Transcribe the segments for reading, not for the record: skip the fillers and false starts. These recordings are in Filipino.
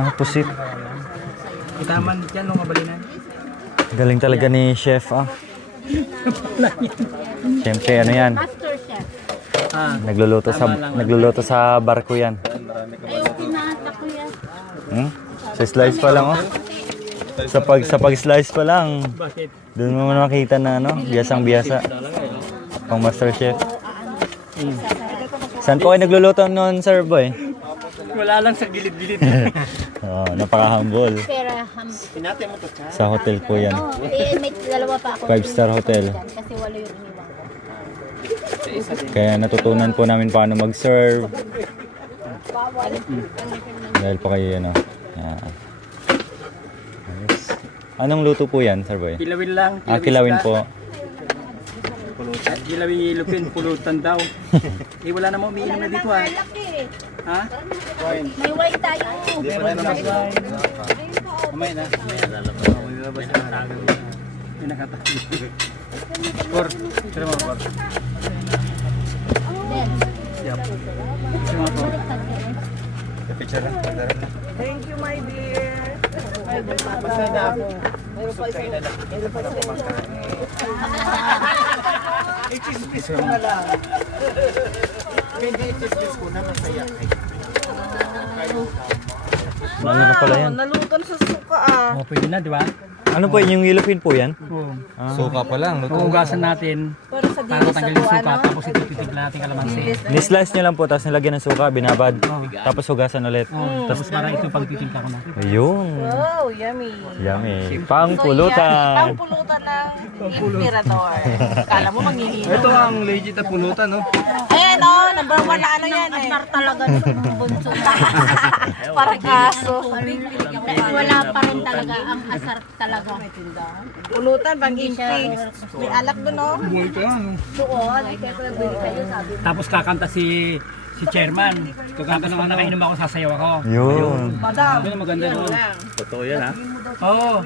Ah, pusit. Itaman dyan nung kabalinan. Galing talaga ni chef ah. Siyempre ano yan. Master chef. Nagluluto sa barko yan. Ayaw, pinahata ko yan. Sa slice pa lang oh. Sa pag-slice pa lang. Doon mo makita na ano, biyasang-biyasa. Pang master chef. Saan po kayo nagluluto noon, sir boy? Wala lang sa gilid-gilid. Oh, napaka-humble. Pero, Sa hotel po yan. may dalawa pa ako. 5-star hotel. Kasi wala yung iniwan ko. Kaya natutunan po namin paano mag-serve. Dahil po kayo ano. Yan. Ayos. Anong luto po yan, sir boy? Kilawin lang. Kilawin po. Kilawin ilupin, pulutan daw. Wala namang umiinom na dito ha. Ha? May wine tayo. Meron na mas wine. Mamaya na. May lalabas na. May nakatabi. Por. Tira mo, Por. Yap. Tira mo, Por. Picture lang. Thank you, my dear. Basta na ako. Busog kayo na lang. I-chismis ko na lang. Hindi i-chismis ko na masaya kayo. Ano na pala yan? Nalutan sa suka ah. Oh, pwede na, di ba? Ano po yung ilupin po yan? Oo. Suka pa lang. Uugasan natin. Para sa Para dilis sa tanggalin yung suka. ano. Tapos ititig natin kalamansi. Ni-slice nyo lang po, tapos nilagyan ng suka, binabad. Tapos hugasan ulit. Tapos parang ito pagtitimpla ko na. Ayun. Wow, yummy. Yummy. Pang pulutan. Pang pulutan ng Imperator. Kala mo manghihina. Ito ang legit na pulutan, no? Ayan oh, number 1 na ano yan eh. Asar talaga ng bunso. Parang aso. Wala pa rin talaga ang asar talaga. Pulutan, pang impig. May alak doon oh. Doon, siyempre bili kayo sabi. Tapos kakanta si chairman. Kakanta naman nakainom ako, sasayaw ako. Yun. Madam. Yun ang maganda doon. Totoo yan ha? Oo.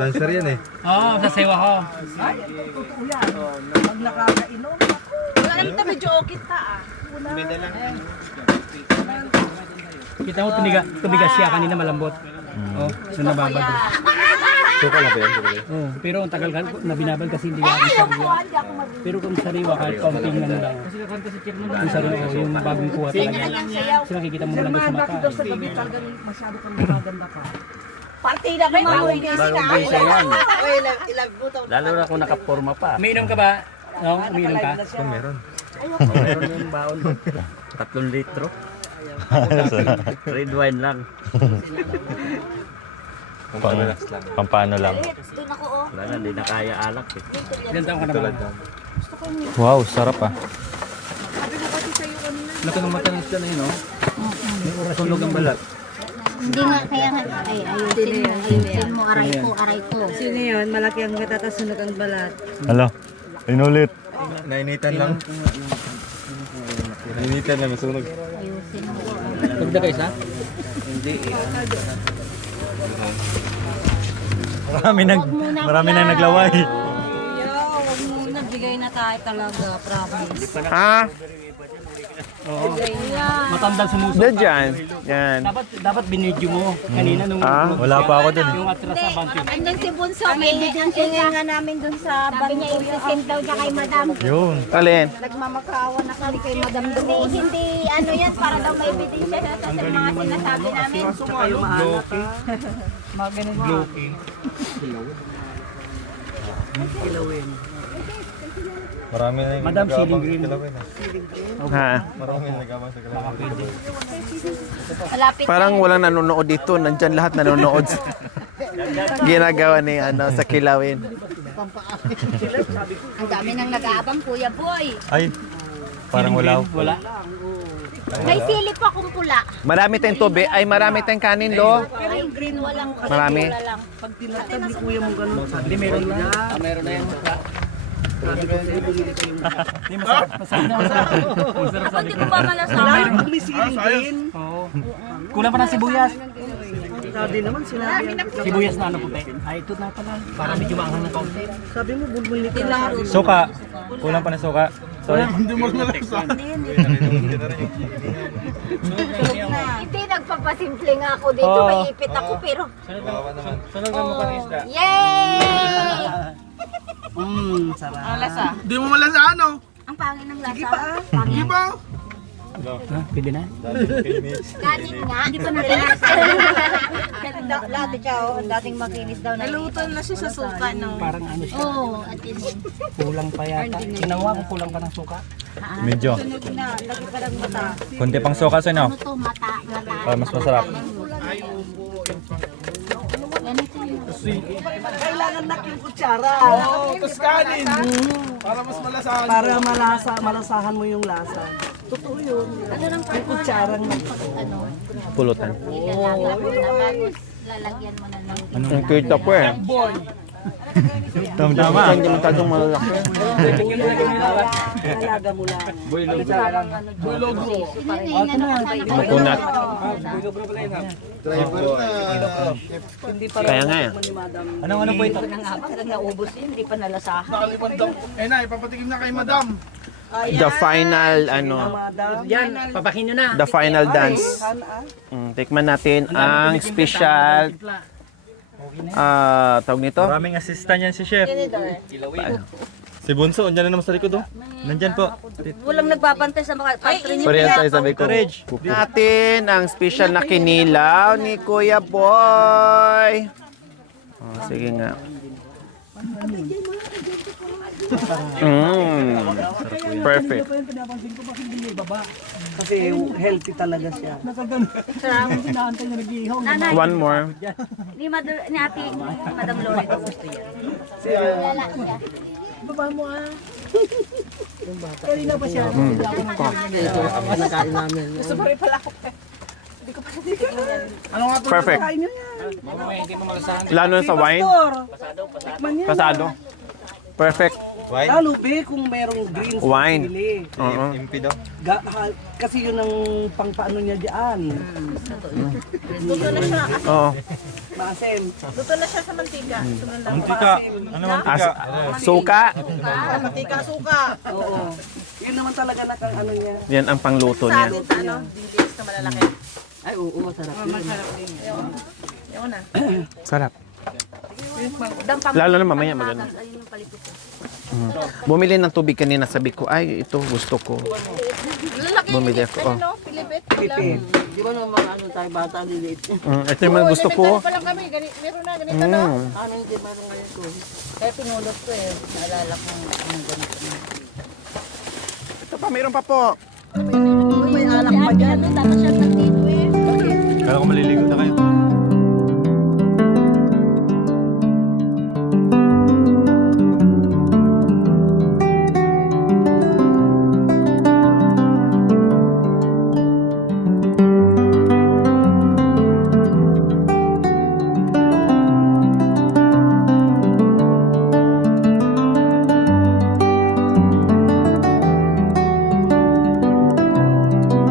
Dancer yan eh. Oo, sasayaw ako. Pag nakakainom. Wala naman ito, medyo okay ta ah. Kita mo, tumigas siya kanina malambot. Oo, so nababad. Suka lang po yan. Oo, pero ang tagal na binabad kasi hindi ako sariwa. Pero kung sariwa kahit konting ano lang. Kung sariwa ko, yung bagong kuha talaga. Kasi nakikita mo lang sa mata. Sa gabi talagang masyado kang maganda ka. Partida kayo, bagong busy na. Ilag mo daw. Lalo na kung nakaporma pa. Umiinom ka ba? No, umiinom ka? Meron. Meron yung baon doon. 3 litro. Red wine lang. Pampano lang. Doon ako oh. Wala na, hindi na kaya alak eh. Ilan taong ka naman? Wow, sarap ah. Laki ng mata ng isda na yun, no? May oras tulog ang balat. Hindi nga, kaya nga, ay, ayusin mo, aray ko. Sino yun? Malaki ang gata, tapos sunog ang balat. Alo, inulit. Nainitan lang. Nainitan lang, masunog. Ayusin mo. Pagdagay isa? Marami nang naglaway. Huwag muna, bigay na tayo talaga, promise. Ha? Matanda sumusunod. Doon dyan. Yan. Dapat binidyo mo kanina nung Wala pa ako dun eh. yung atras sa banti. Andun si Bunso, may ang ingay nga namin dun sa sabi niya, isisin daw niya kay Madam. Yun. Alin? Nagmamakaawa na kami kay Madam doon. Hindi, ano yan, para daw may ebidensya sa mga sinasabi namin. Marami na yung Madam, ceiling green. Ha? Marami na nagabang sa kalawin. Malapit Parang walang nanonood dito. Nandyan lahat nanonood. Ginagawa ni sa kilawin. ang dami nang nag-aabang, Kuya Boy. Ay, parang wala. Wala. May silip pa kung pula. Marami tayong tubig. Ay, marami tayong kanin, lo. Pero yung green walang Marami. pula lang. Hindi meron na. Meron na yan. Hindi masarap. Masarap na masarap. Masarap Ako di ko ba malasabi? Kumisiling din. Oo. Kulang pa ng sibuyas. Sabi naman sinabi. Sibuyas na ano puti. Ay, ito na pala. Para medyo maanghang ng kaunti. Sabi mo, bulbul ni Tila. Suka. Kulang pa ng suka. Sorry. Hindi, nagpapasimple nga ako dito. May ipit ako pero... Yay! Sarap. Ang lasa. Di mo malasaan, no? Ang pangin ng lasa. Sige pa ah. Di ba? Pwede na? Kanin nga. Hindi pa nalasa. Dati siya, ang dating makinis daw na. Naluto na siya sa suka, no? Parang ano siya, Oo, at yun. kulang pa yata. Ginawa ko kulang pa ng suka. Medyo. Lagi pa ng mata. Kunti pang suka sa inyo. Ano to, mata. Para mas masarap. Ganito yun. Kailangan na yung kutsara. Oo, tapos kanin. Para mas malasahan. Para malasahan mo yung lasa. Totoo yun. Ano nang Yung kutsarang ano? Pulutan. Ilalagyan mo na bago lalagyan mo na ng Ang kita po eh. Tama. Hindi mo tadong malalaki. Alaga mo lang. Makunat. Hindi pa Kaya nga eh. ni Madam. Ano po ito? Parang naubos yun, hindi pa nalasahan. Nakalimutan daw. Eh na, ipapatikim na kay madam. The final, ano, Madam. Yan, papakin nyo na. the final dance. Tikman natin ang special, tawag nito? Maraming assistant yan si Chef. Si Bunso, andyan na naman sa likod oh. Nandyan po. Walang nagbabantay sa mga pantry niyo. Parehas tayo sabi ko. Natin ang special na kinilaw ni Kuya Boy. Oh, sige nga. Perfect. Kasi healthy talaga siya. Nanay, One more. ni ate, Madam Lori, ito gusto yan. Lala siya. Kanina pa siya. Ano nga to? Perfect. Kain nyo yan. Lalo na sa wine. Tikman yan. Pasado. Perfect. Lalo pe kung merong greens na Wine. pili. Oo. Kasi yun ang pangpaano niya diyan. Luto na siya. Oo. Maasim. Luto na siya sa mantika. Mantika. Ano mantika? Suka. Mantika, suka. Oo. Yun naman talaga na kang ano niya. Yan ang pangluto niya. Ano? Dilis na malalaki. Ay oo, masarap. Masarap din. Yun na. Sarap. Dampang. Lalo na mamaya maganda. Ayun yung palikot ko. Bumili ng tubig kanina, sabi ko, ay, ito gusto ko. Bumili ako. Oh. Pilipit. Pipit. Di ba naman ano tayo bata liliit? Ito yung mga gusto ko. Pa lang kami. Meron na ganito no? Ano hindi meron ganito? Kaya pinulot ko eh. Naalala ko ang ganito. Ito pa, mayroon pa po. May alak pa dyan. Tapos siya nandito eh. Kala ko maliligo na kayo.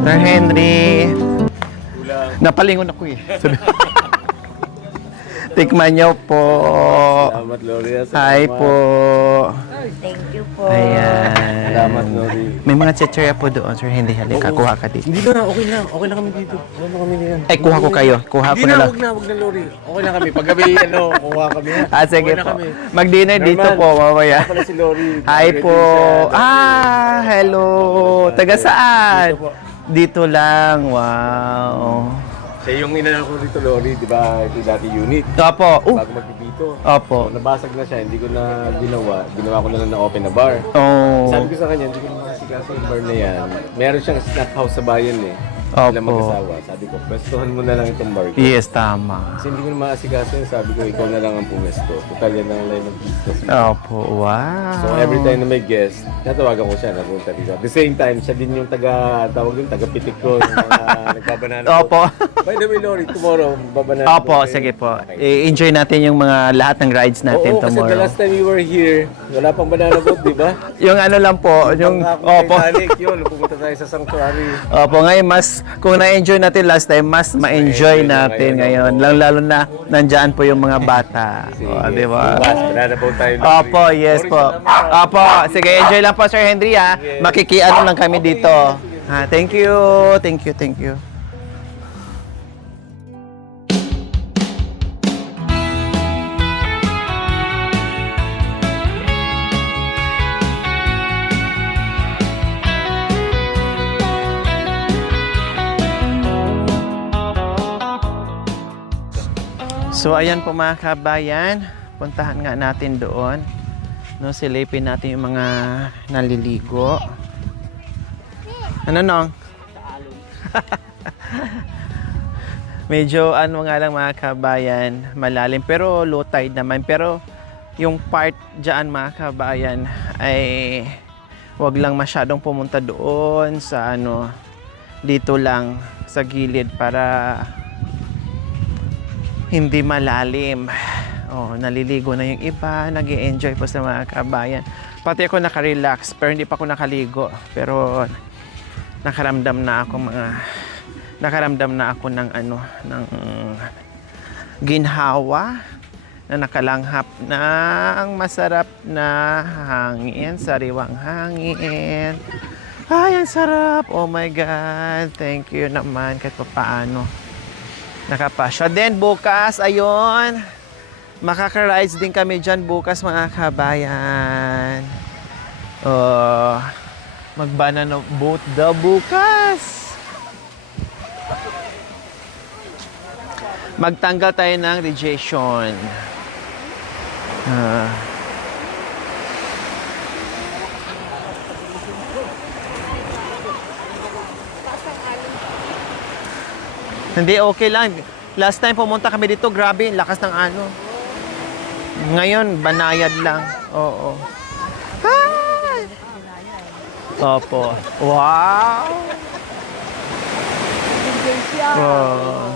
Sir Henry. Napalingon ako eh. Tikman niyo po. Salamat, Gloria. Hi po. Thank you po. Ayan. Salamat, Gloria. May mga chichirya po doon, Sir Henry. Halika, kuha ka dito. Hindi na, okay lang. Okay lang kami dito. Wala na kami niyan. Ay, kuha ko kayo. Kuha ko na lang. Wag na, Lori. Okay lang kami. Pag gabi, kuha kami. Sige Okay na po. kami. Mag-dinner dito Norman. po, mamaya. Pala si Lori. Hi po. Hello. Taga saan? Dito lang. Wow. Siya yung inanal ko dito, Lori. Di ba? Ito dati unit. Opo. Bago magdito. Opo. Nabasag na siya. Hindi ko na ginawa. Ginawa ko na lang na open na bar. Oh. Sabi ko sa kanya, hindi ko na makasikaso yung bar na yan. Meron siyang snack house sa bayan eh. Sila Opo. mag-asawa. Sabi ko, pwestuhan mo na lang itong bar ko. Yes, tama. Kasi hindi ko na makasikaso yun. Sabi ko, ikaw na lang ang pumesto. Total yan ang line of business. Opo. Wow. So every time na may guest, natawagan ko siya, napunta dito. At the same time, siya din yung taga-pitik ko, yung mga nagbabanana. Opo. By the way, Lori, tomorrow, babanana. Opo, boat sige kayo. po. Okay. Enjoy natin yung mga lahat ng rides natin Oo, kasi the tomorrow. last time you were here, wala pang banana boat, di ba? Yung ano lang po, yung opo. Titanic, yun, pupunta tayo sa sanctuary. Opo, ngayon mas kung na-enjoy natin last time, mas ma-enjoy natin ngayon. Lalo na nandiyan po yung mga bata. O, di ba? Bukas, banana boat tayo. Lori. Opo, yes Lori, po. salamat. Opo, sige, enjoy lang po Sir Henry ha. Makikiano lang kami dito. Ha, thank you. Thank you, thank you. So ayan po mga kabayan, puntahan nga natin doon. No, silipin natin yung mga naliligo. Ano nong? Medyo ano nga lang mga kabayan, malalim pero low tide naman. Pero yung part dyan mga kabayan ay wag lang masyadong pumunta doon sa ano, dito lang sa gilid para hindi malalim. Oh, naliligo na yung iba, nag-i-enjoy po sa mga kabayan. Pati ako naka-relax pero hindi pa ako nakaligo. Pero nakaramdam na ako ng ano, ng ginhawa na nakalanghap ng masarap na hangin, sariwang hangin. Ay, ang sarap. Oh my God. Thank you naman kahit pa paano. Nakapasya. Then bukas, ayun, makaka-rides din kami dyan bukas mga kabayan. Mag-banana boat daw bukas. Magtanggal tayo ng radiation. Hindi, okay lang. Last time pumunta kami dito, grabe, lakas ng ano. Ngayon, banayad lang. Oo. Hi! Opo. Wow! Oh.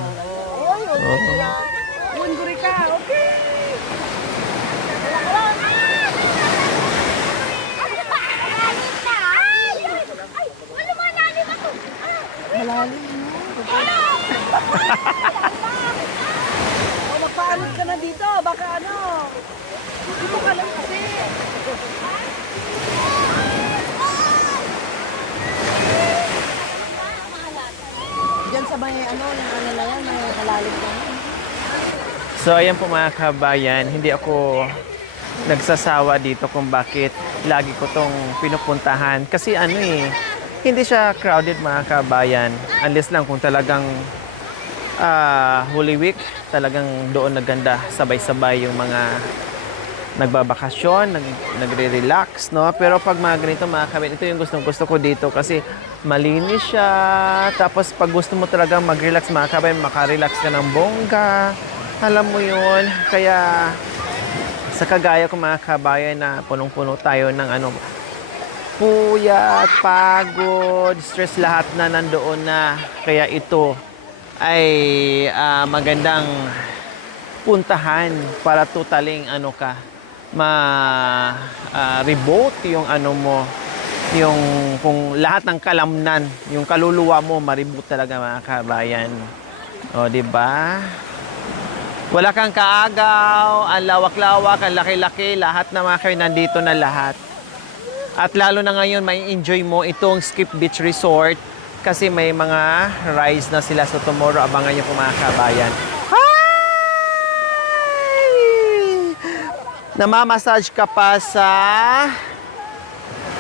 Magpaalis ka na dito, baka ano. Dito ka lang kasi. Diyan sa may ano, yung ano na yan, may malalim na yan. So ayan po mga kabayan, hindi ako nagsasawa dito kung bakit lagi ko tong pinupuntahan. Kasi ano hindi siya crowded mga kabayan. Unless lang kung talagang Holy Week, talagang doon naganda sabay-sabay yung mga nagbabakasyon, nagre-relax, no? Pero pag mga ganito mga kabayan, ito yung gusto ko dito kasi malinis siya. Tapos pag gusto mo talagang mag-relax mga kabayan, makarelax ka ng bongga. Alam mo yun. Kaya sa kagaya ko mga kabayan na punong-puno tayo ng ano, puyat, pagod, stress, lahat na nandoon na. Kaya ito ay magandang puntahan para totaling ano ka, reboot yung ano mo, yung kung lahat ng kalamnan, yung kaluluwa mo ma-reboot talaga mga kabayan. O, di ba? Wala kang kaagaw, ang lawak-lawak, ang laki-laki, lahat na mga kayo nandito na lahat. At lalo na ngayon, may enjoy mo itong Skip Beach Resort kasi may mga rides na sila. So tomorrow, abangan nyo po mga kabayan. Hi! Namamassage ka pa sa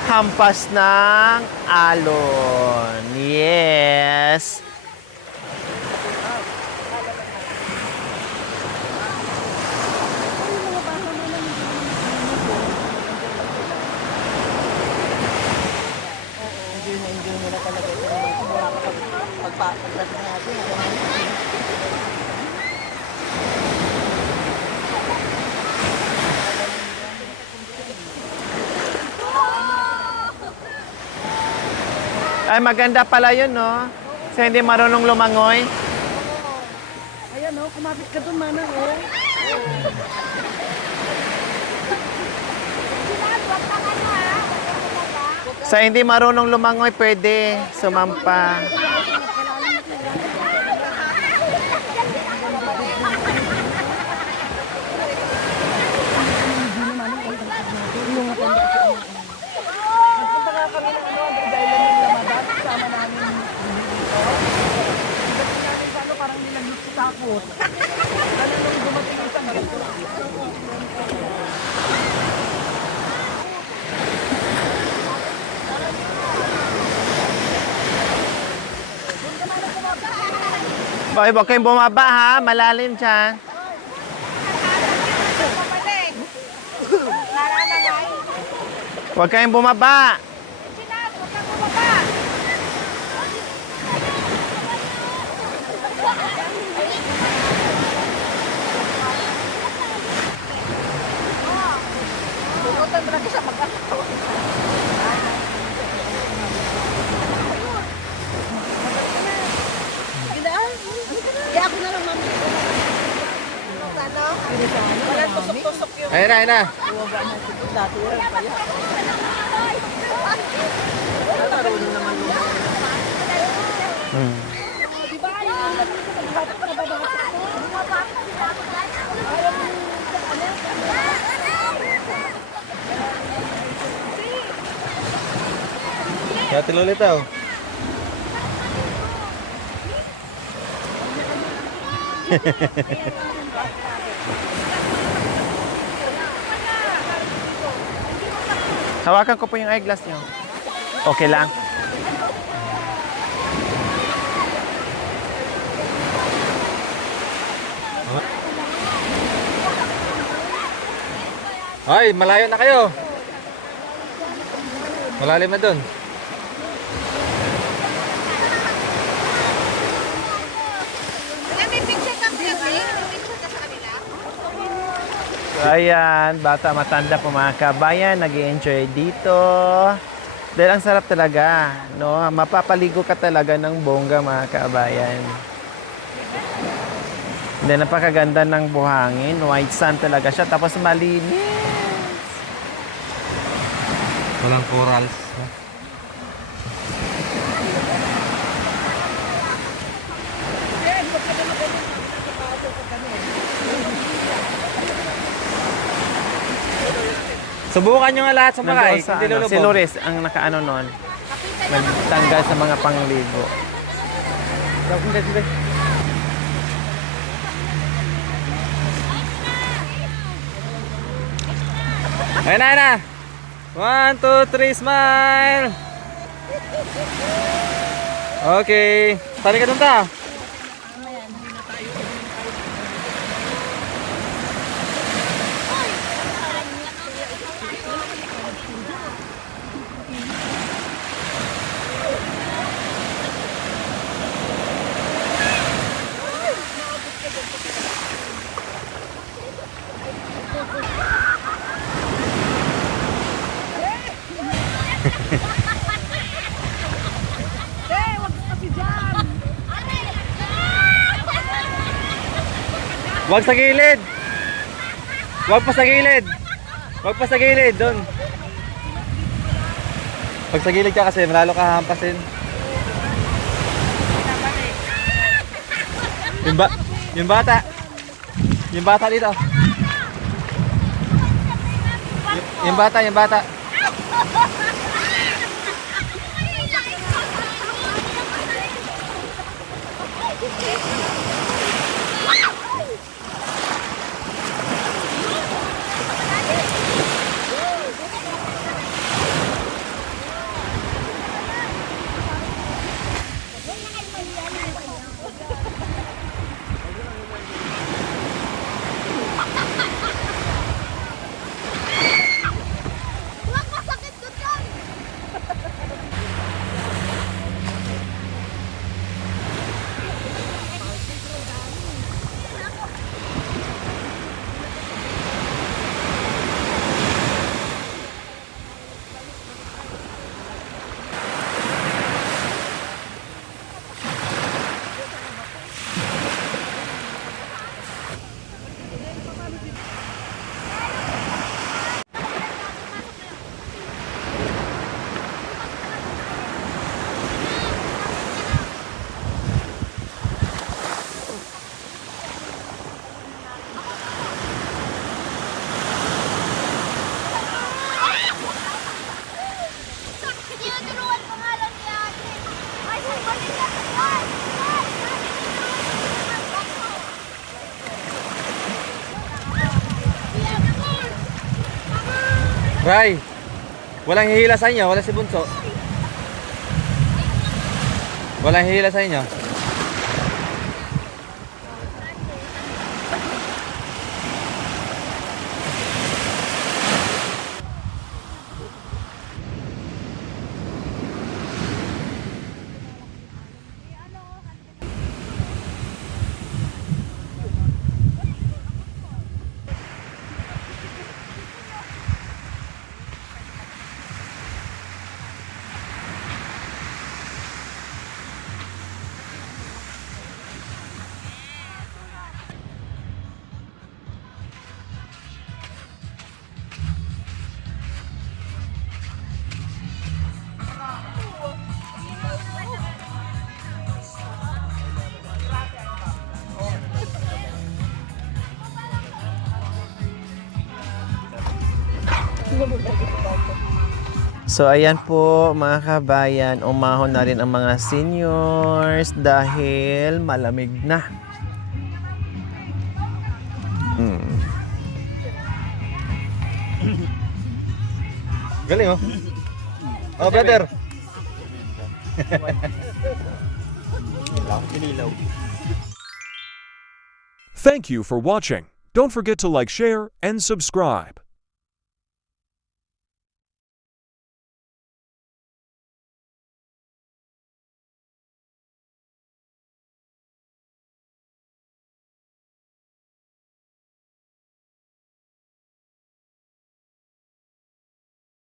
hampas ng alon. Yes! Ay, maganda pala yun, no? Kasi hindi marunong lumangoy. Ayan o, kumapit ka doon, manang o. Sa hindi marunong lumangoy, pwede sumampa. Boy, huwag kayong bumaba ha, malalim dyan. Huwag kayong bumaba. Punutan mo lagi sa pag-ako. Kaya ako na lang, mami. Ano? Walang tusok-tusok yun. Ayun na, ayun na. Dati yan, kaya. Kaya tilulit daw. Hawakan ko po yung eyeglass niyo. Okay lang. Ay, malayo na kayo. Malalim na dun. May picture ka, May picture ka sa kanila. So, ayan, bata matanda po mga kabayan, nag-enjoy dito. Dahil ang sarap talaga, no? Mapapaligo ka talaga ng bongga mga kabayan. Then, napakaganda ng buhangin. White sand talaga siya. Tapos malinis. Walang corals. Subukan nyo nga lahat sumakay. Nandoon sa Hindi ano, lulubog. si Loris ang nakaano nun. Nagtanggal sa mga pangligo. Ayun na, ayun na. 1, 2, 3, smile. Okay. Tali ka dun ta. Wag sa gilid. Wag pa sa gilid. Wag pa sa gilid doon. Pag sa gilid ka kasi malalo ka hampasin. Yung bata. Yung bata dito. Yung bata. Ray, walang hihila sa inyo, wala si Bunso. Walang hihila sa inyo. So ayan po mga kabayan, umahon na rin ang mga seniors dahil malamig na. Galing oh. Oh, brother. Thank you for watching. Don't forget to like, share, and subscribe.